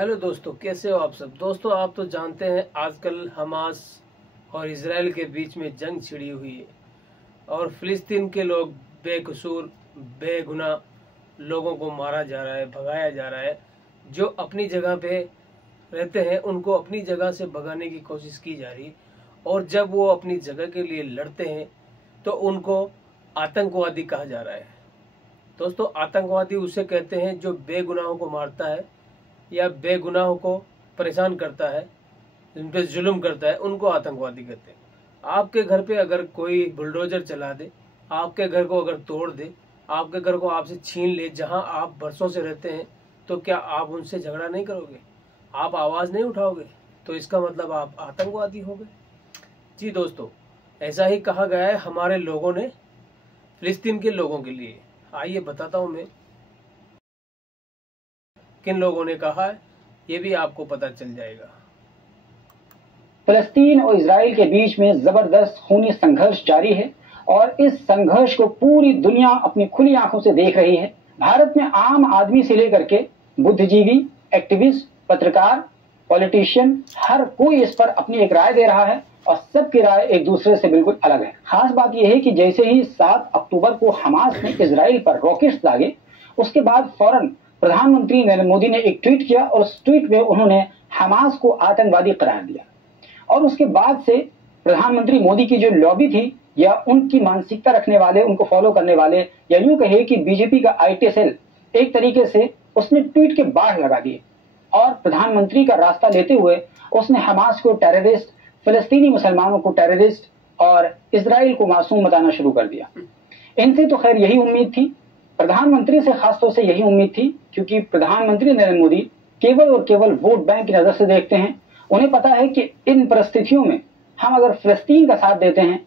Hello दोस्तों, कैसे हो आप सब। दोस्तों, आप तो जानते हैं आजकल हमास और इजराइल के बीच में जंग छिड़ी हुई है और फिलिस्तीन के लोग बेकसूर बेगुनाह लोगों को मारा जा रहा है, भगाया जा रहा है। जो अपनी जगह पे रहते हैं उनको अपनी जगह से भगाने की कोशिश की जा रही है और जब वो अपनी जगह के लिए लड़ते हैं तो उनको आतंकवादी कहा जा रहा है। दोस्तों, आतंकवादी उसे कहते हैं जो बेगुनाहों को मारता है या बेगुनाहों को परेशान करता है, जिन पे जुल्म करता है, उनको आतंकवादी कहते हैं। आपके घर पे अगर कोई बुलडोजर चला दे, आपके घर को अगर तोड़ दे, आपके घर को आपसे छीन ले जहां आप बरसों से रहते हैं, तो क्या आप उनसे झगड़ा नहीं करोगे? आप आवाज नहीं उठाओगे? तो इसका मतलब आप आतंकवादी हो गए। जी दोस्तों, ऐसा ही कहा गया है हमारे लोगों ने फिलिस्तीन के लोगों के लिए। आइए बताता हूं मैं किन लोगों ने कहा है, ये भी आपको पता चल जाएगा। फिलिस्तीन और इजराइल के बीच में जबरदस्त खूनी संघर्ष जारी है और इस संघर्ष को पूरी दुनिया अपनी खुली आंखों से देख रही है। भारत में आम आदमी से लेकर के बुद्धिजीवी, एक्टिविस्ट, पत्रकार, पॉलिटिशियन, हर कोई इस पर अपनी एक राय दे रहा है और सबकी राय एक दूसरे से बिल्कुल अलग है। खास बात यह है कि जैसे ही 7 अक्टूबर को हमास ने इजराइल पर रॉकेट्स दागे, उसके बाद फौरन प्रधानमंत्री नरेंद्र मोदी ने एक ट्वीट किया और उस ट्वीट में उन्होंने हमास को आतंकवादी करार दिया। और उसके बाद से प्रधानमंत्री मोदी की जो लॉबी थी या उनकी मानसिकता रखने वाले, उनको फॉलो करने वाले, या यूं कहे कि बीजेपी का आईटी सेल, एक तरीके से उसने ट्वीट के बाढ़ लगा दिए और प्रधानमंत्री का रास्ता लेते हुए उसने हमास को टेररिस्ट, फिलिस्तीनी मुसलमानों को टेररिस्ट और इजराइल को मासूम बताना शुरू कर दिया। इनसे तो खैर यही उम्मीद थी, प्रधानमंत्री से खासतौर से यही उम्मीद थी, क्योंकि प्रधानमंत्री नरेंद्र मोदी केवल और केवल वोट बैंक की नजर से देखते हैं। उन्हें पता है कि इन परिस्थितियों में हम अगर फिलिस्तीन का साथ देते हैं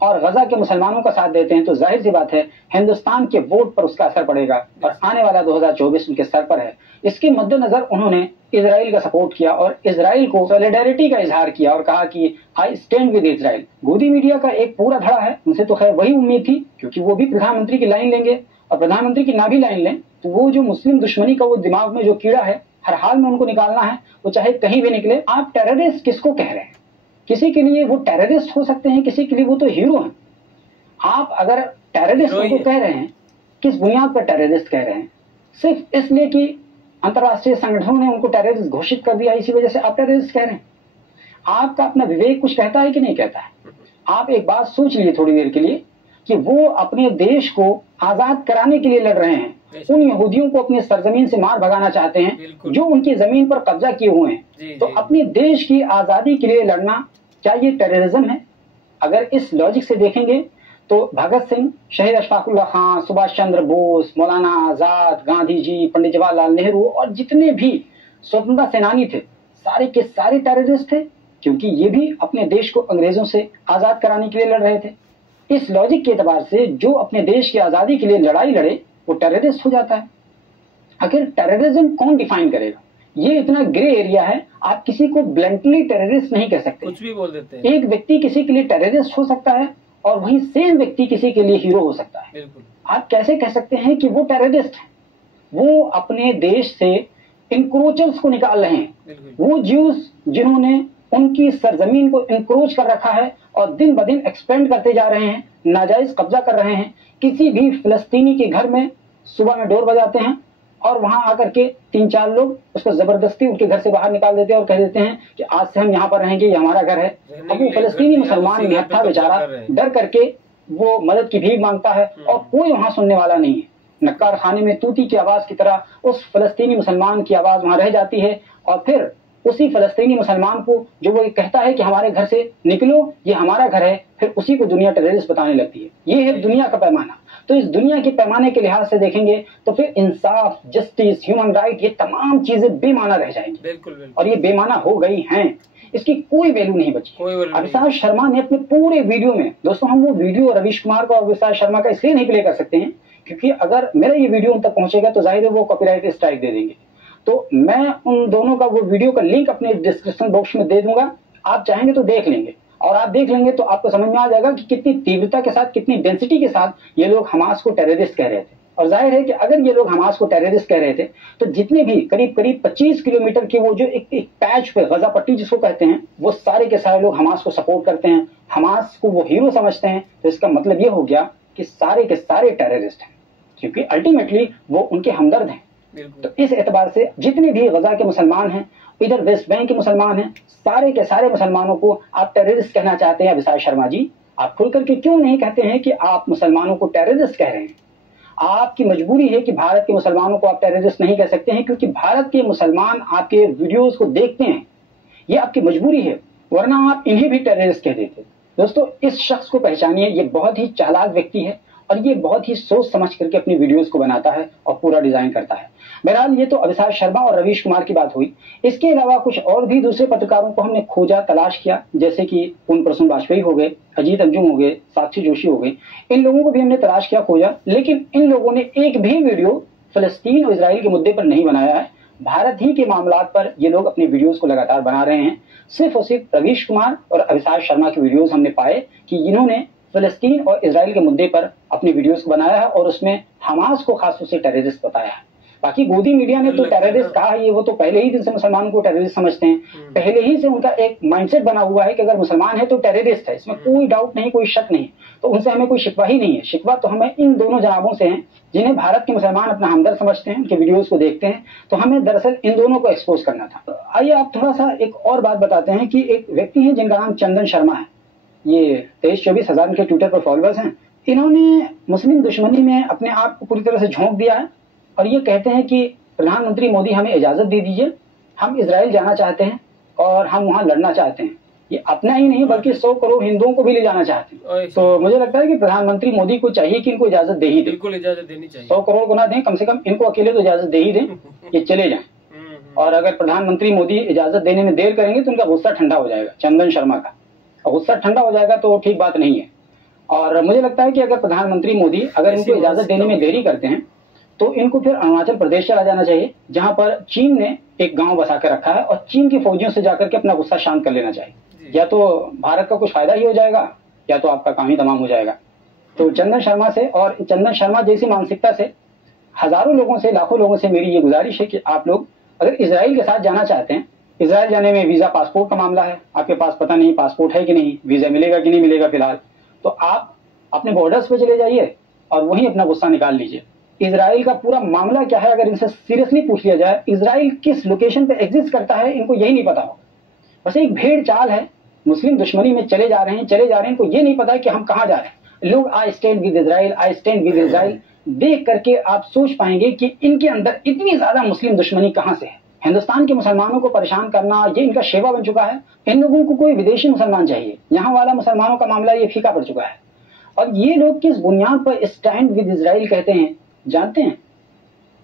और गजा के मुसलमानों का साथ देते हैं तो जाहिर सी बात है हिंदुस्तान के वोट पर उसका असर पड़ेगा और आने वाला 2024 उनके सर पर है। इसके मद्देनजर उन्होंने इजराइल का सपोर्ट किया और इजराइल को सॉलिडेरिटी का इजहार किया और कहा कि आई स्टैंड विद इजराइल। गोदी मीडिया का एक पूरा धड़ा है, उनसे तो खैर वही उम्मीद थी, क्योंकि वो भी प्रधानमंत्री की लाइन लेंगे और प्रधानमंत्री की ना भी लाइन लें तो वो जो मुस्लिम दुश्मनी का वो दिमाग में जो कीड़ा है, हर हाल में उनको निकालना है, वो चाहे कहीं भी निकले। आप टेररिस्ट किसको कह रहे हैं? किसी के लिए वो टेररिस्ट हो सकते हैं, किसी के लिए वो तो हीरो हैं। आप अगर टेररिस्ट को कह रहे हैं, किस बुनियाद पर टेररिस्ट कह रहे हैं? सिर्फ इसलिए कि अंतर्राष्ट्रीय संगठनों ने उनको टेररिस्ट घोषित कर दिया, इसी वजह से आप टेररिस्ट कह रहे हैं। आपका अपना विवेक कुछ कहता है कि नहीं कहता है? आप एक बात सोच लीजिए थोड़ी देर के लिए कि वो अपने देश को आजाद कराने के लिए लड़ रहे हैं, उन यहूदियों को अपनी सरजमीन से मार भगाना चाहते हैं जो उनकी जमीन पर कब्जा किए हुए हैं। तो अपने देश की आजादी के लिए लड़ना, क्या ये टेररिज्म है? अगर इस लॉजिक से देखेंगे तो भगत सिंह, शहीद अशफाकुल्लाह खान, सुभाष चंद्र बोस, मौलाना आजाद, गांधी जी, पंडित जवाहरलाल नेहरू और जितने भी स्वतंत्रता सेनानी थे, सारे के सारे टेररिस्ट थे, क्योंकि ये भी अपने देश को अंग्रेजों से आजाद कराने के लिए लड़ रहे थे। इस लॉजिक के एतबार से जो अपने देश की आजादी के लिए लड़ाई लड़े वो टेररिस्ट हो जाता है। आखिर टेररिज्म कौन डिफाइन करेगा? ये इतना ग्रे एरिया है, आप किसी को ब्लंटली टेररिस्ट नहीं कह सकते, कुछ भी बोल देते हैं। एक व्यक्ति किसी के लिए टेररिस्ट हो सकता है और वही सेम व्यक्ति किसी के लिए हीरो हो सकता है। बिल्कुल। आप कैसे कह सकते हैं कि वो टेररिस्ट है? वो अपने देश से इंक्रोचर्स को निकाल रहे हैं, वो ज्यूज जिन्होंने उनकी सरजमीन को इंक्रोच कर रखा है और दिन ब दिन एक्सपेंड करते जा रहे हैं, नाजायज कब्जा कर रहे हैं। किसी भी फिलिस्तीनी के घर में सुबह में डोर बजाते हैं और वहां आकर के 3-4 लोग उसको जबरदस्ती उनके घर से बाहर निकाल देते हैं और कह देते हैं कि आज से हम यहाँ पर रहेंगे, ये हमारा घर है। अब वो फिलिस्तीनी मुसलमान निहत्था बेचारा डर करके वो मदद की भीख मांगता है और कोई वहां सुनने वाला नहीं है। नक्कार खाने में तूती की आवाज की तरह उस फिलिस्तीनी मुसलमान की आवाज वहां रह जाती है और फिर उसी फिलिस्तीनी मुसलमान को जो वो कहता है कि हमारे घर से निकलो, ये हमारा घर है, फिर उसी को दुनिया टेररिस्ट बताने लगती है। ये है दुनिया का पैमाना। तो इस दुनिया के पैमाने के लिहाज से देखेंगे तो फिर इंसाफ, जस्टिस, ह्यूमन राइट, ये तमाम चीजें बेमाना रह जाएंगी। बिल्कुल। और ये बेमाना हो गई हैं, इसकी कोई वैल्यू नहीं बची। अविशाल शर्मा ने अपने पूरे वीडियो में, दोस्तों हम वो वीडियो रवीश कुमार का और अविशाल शर्मा का इसलिए नहीं प्ले कर सकते हैं क्योंकि अगर मेरा ये वीडियो उन तक पहुंचेगा तो जाहिर है वो कॉपीराइट स्ट्राइक दे देंगे। तो मैं उन दोनों का वो वीडियो का लिंक अपने डिस्क्रिप्शन बॉक्स में दे दूंगा, आप चाहेंगे तो देख लेंगे और आप देख लेंगे तो आपको समझ में आ जाएगा कि कितनी तीव्रता के साथ, कितनी डेंसिटी के साथ ये लोग हमास को टेररिस्ट कह रहे थे और जाहिर है कि अगर ये लोग हमास को टेररिस्ट कह रहे थे तो जितने भी करीब करीब 25 किलोमीटर के वो जो एक पैच पे गजा पट्टी जिसको कहते हैं, वो सारे के सारे लोग हमास को सपोर्ट करते हैं, हमास को वो हीरो समझते हैं। तो इसका मतलब ये हो गया कि सारे के सारे टेररिस्ट हैं, क्योंकि अल्टीमेटली वो उनके हमदर्द हैं। तो इस एतबार से जितने भी गजा के मुसलमान हैं, इधर वेस्ट बैंक के मुसलमान हैं, सारे के सारे मुसलमानों को आप टेररिस्ट कहना चाहते हैं। अभिषेक शर्मा जी, आप खुल करके क्यों नहीं कहते हैं कि आप मुसलमानों को टेररिस्ट कह रहे हैं? आपकी मजबूरी है कि भारत के मुसलमानों को आप टेररिस्ट नहीं कह सकते हैं, क्योंकि भारत के मुसलमान आपके वीडियोस को देखते हैं, ये आपकी मजबूरी है, वरना आप इन्हें भी टेररिस्ट कह देते। दोस्तों, इस शख्स को पहचानिए, ये बहुत ही चालाक व्यक्ति है और ये बहुत ही सोच समझ करके अपनी वीडियोस को बनाता है और पूरा डिजाइन करता है। बहरहाल, ये तो अभिषेक शर्मा और रवीश कुमार की बात हुई। इसके अलावा कुछ और भी दूसरे पत्रकारों को हमने खोजा, तलाश किया, जैसे कि पूर्ण प्रसून वाजपेयी हो गए, अजीत अंजुम हो गए, साक्षी जोशी हो गए। इन लोगों को भी हमने तलाश किया, खोजा, लेकिन इन लोगों ने एक भी वीडियो फिलिस्तीन और इजराइल के मुद्दे पर नहीं बनाया है। भारत ही के मामलात पर ये लोग अपनी वीडियोस को लगातार बना रहे हैं। सिर्फ और सिर्फ रवीश कुमार और अभिषेक शर्मा की वीडियोस हमने पाए कि इन्होंने फिलिस्तीन और इजराइल के मुद्दे पर अपनी वीडियोस को बनाया है और उसमें हमास को खासतौर से टेररिस्ट बताया है। बाकी गोदी मीडिया ने तो टेररिस्ट कहा है, ये वो तो पहले ही दिन से मुसलमानों को टेररिस्ट समझते हैं। पहले ही से उनका एक माइंडसेट बना हुआ है कि अगर मुसलमान है तो टेररिस्ट है, इसमें कोई डाउट नहीं, कोई शक नहीं। तो उनसे हमें कोई शिकवा ही नहीं है। शिकवा तो हमें इन दोनों जनाबों से है जिन्हें भारत के मुसलमान अपना हमदर्द समझते हैं, उनके वीडियोस को देखते हैं। तो हमें दरअसल इन दोनों को एक्सपोज करना था। आइए आप थोड़ा सा एक और बात बताते हैं कि एक व्यक्ति है जिनका नाम चंदन शर्मा है। ये 23-24 हजार के ट्विटर पर फॉलोअर्स हैं। इन्होंने मुस्लिम दुश्मनी में अपने आप को पूरी तरह से झोंक दिया है और ये कहते हैं कि प्रधानमंत्री मोदी हमें इजाजत दे दीजिए, हम इजराइल जाना चाहते हैं और हम वहां लड़ना चाहते हैं। ये अपना ही नहीं बल्कि 100 करोड़ हिंदुओं को भी ले जाना चाहते हैं। तो मुझे लगता है कि प्रधानमंत्री मोदी को चाहिए कि इनको इजाजत दे ही दे। बिल्कुल इजाजत देनी चाहिए। 100 करोड़ को ना दें, कम से कम इनको अकेले तो इजाजत दे ही दें, ये चले जाएं। और अगर प्रधानमंत्री मोदी इजाजत देने में देर करेंगे तो उनका गुस्सा ठंडा हो जाएगा, चंदन शर्मा का, और गुस्सा ठंडा हो जाएगा तो ठीक बात नहीं है। और मुझे लगता है कि अगर प्रधानमंत्री मोदी अगर इनको इजाजत देने में देरी करते हैं तो इनको फिर अरुणाचल प्रदेश चला जाना चाहिए, जहां पर चीन ने एक गांव बसा कर रखा है, और चीन की फौजियों से जाकर के अपना गुस्सा शांत कर लेना चाहिए। या तो भारत का कुछ फायदा ही हो जाएगा या तो आपका काम ही तमाम हो जाएगा। तो चंदन शर्मा से और चंदन शर्मा जैसी मानसिकता से हजारों लोगों से, लाखों लोगों से मेरी ये गुजारिश है कि आप लोग अगर इजराइल के साथ जाना चाहते हैं, इजराइल जाने में वीजा पासपोर्ट का मामला है, आपके पास पता नहीं पासपोर्ट है कि नहीं, वीजा मिलेगा कि नहीं मिलेगा फिलहाल, तो आप अपने बॉर्डर्स पे चले जाइए और वहीं अपना गुस्सा निकाल लीजिए। इजराइल का पूरा मामला क्या है अगर इनसे सीरियसली पूछ लिया जाए, इजराइल किस लोकेशन पे एग्जिस्ट करता है, इनको यही नहीं पता हो। बस एक भेड़ चाल है, मुस्लिम दुश्मनी में चले जा रहे हैं, इनको ये नहीं पता है कि हम कहाँ जा रहे हैं। लोग I stand with Israel, I stand with Israel देख करके आप सोच पाएंगे कि इनके अंदर इतनी ज्यादा मुस्लिम दुश्मनी कहाँ से है। हिंदुस्तान के मुसलमानों को परेशान करना ये इनका शेवा बन चुका है। इन लोगों को कोई विदेशी मुसलमान चाहिए, यहाँ वाला मुसलमानों का मामला ये फीका पड़ चुका है। और ये लोग किस बुनियाद पर स्टैंड विद इजराइल कहते हैं जानते हैं?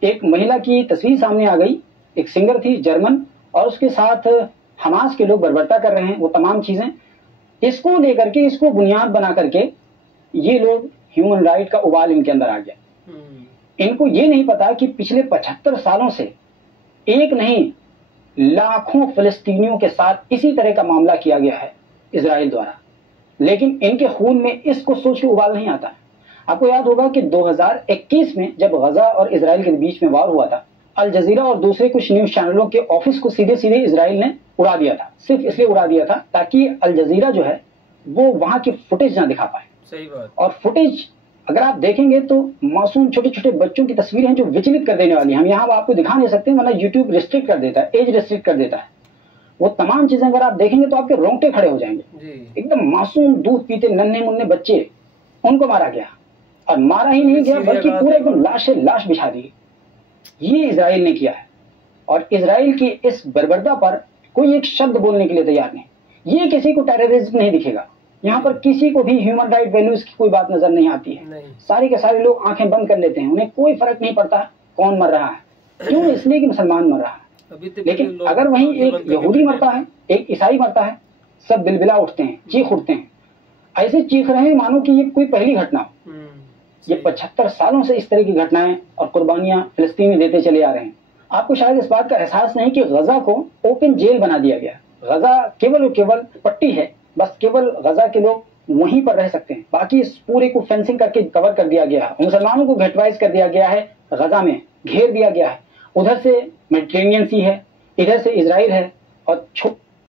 एक महिला की तस्वीर सामने आ गई, एक सिंगर थी जर्मन, और उसके साथ हमास के लोग बर्बरता कर रहे हैं, वो तमाम चीजें इसको लेकर के, इसको बुनियाद बना करके ये लोग ह्यूमन राइट का उबाल इनके अंदर आ गया। इनको ये नहीं पता कि पिछले 75 सालों से एक नहीं लाखों फिलिस्तीनियों के साथ इसी तरह का मामला किया गया है इजराइल द्वारा, लेकिन इनके खून में इसको सोच के उबाल नहीं आता। आपको याद होगा कि 2021 में जब गजा और इजराइल के बीच में वार हुआ था, अल जजीरा और दूसरे कुछ न्यूज चैनलों के ऑफिस को सीधे सीधे इजराइल ने उड़ा दिया था। सिर्फ इसलिए उड़ा दिया था ताकि अल जजीरा जो है वो वहां की फुटेज ना दिखा पाए। सही बात। और फुटेज अगर आप देखेंगे तो मासूम छोटे छोटे बच्चों की तस्वीरें हैं जो विचलित कर देने वाली। हम यहाँ आपको दिखा नहीं सकते, वरना यूट्यूब रिस्ट्रिक्ट कर देता है, एज रिस्ट्रिक्ट कर देता है। वो तमाम चीजें अगर आप देखेंगे तो आपके रोंगटे खड़े हो जाएंगे। एकदम मासूम दूध पीते नन्हे मुन्ने बच्चे, उनको मारा गया, और मारा ही नहीं गया बल्कि पूरे एकदम लाश बिछा दी। ये इजराइल ने किया है, और इजराइल की इस बर्बरता पर कोई एक शब्द बोलने के लिए तैयार नहीं। ये किसी को टेररिज्म नहीं दिखेगा, यहाँ पर किसी को भी ह्यूमन राइट वैल्यूज की कोई बात नजर नहीं आती है। सारे के सारे लोग आंखें बंद कर लेते हैं, उन्हें कोई फर्क नहीं पड़ता कौन मर रहा है, क्यों? इसलिए कि मुसलमान मर रहा है। लेकिन अगर वहीं एक यहूदी मरता है, एक ईसाई मरता है, सब बिलबिला उठते हैं, चीख उठते हैं, ऐसे चीख रहे हैं मानो कि ये कोई पहली घटना हो। ये 75 सालों से इस तरह की घटनाएं और कुर्बानियां फिलिस्तीनी देते चले आ रहे हैं। आपको शायद इस बात का एहसास नहीं कि गजा को ओपन जेल बना दिया गया। गजा केवल और केवल पट्टी है, बस केवल गजा के लोग वहीं पर रह सकते हैं। बाकी इस पूरे को फेंसिंग करके कवर कर दिया गया है। मुसलमानों को घटवाइज कर दिया गया है, गजा में घेर दिया गया है। उधर से मेडिटेरेनियन सी है, इधर से इजराइल है और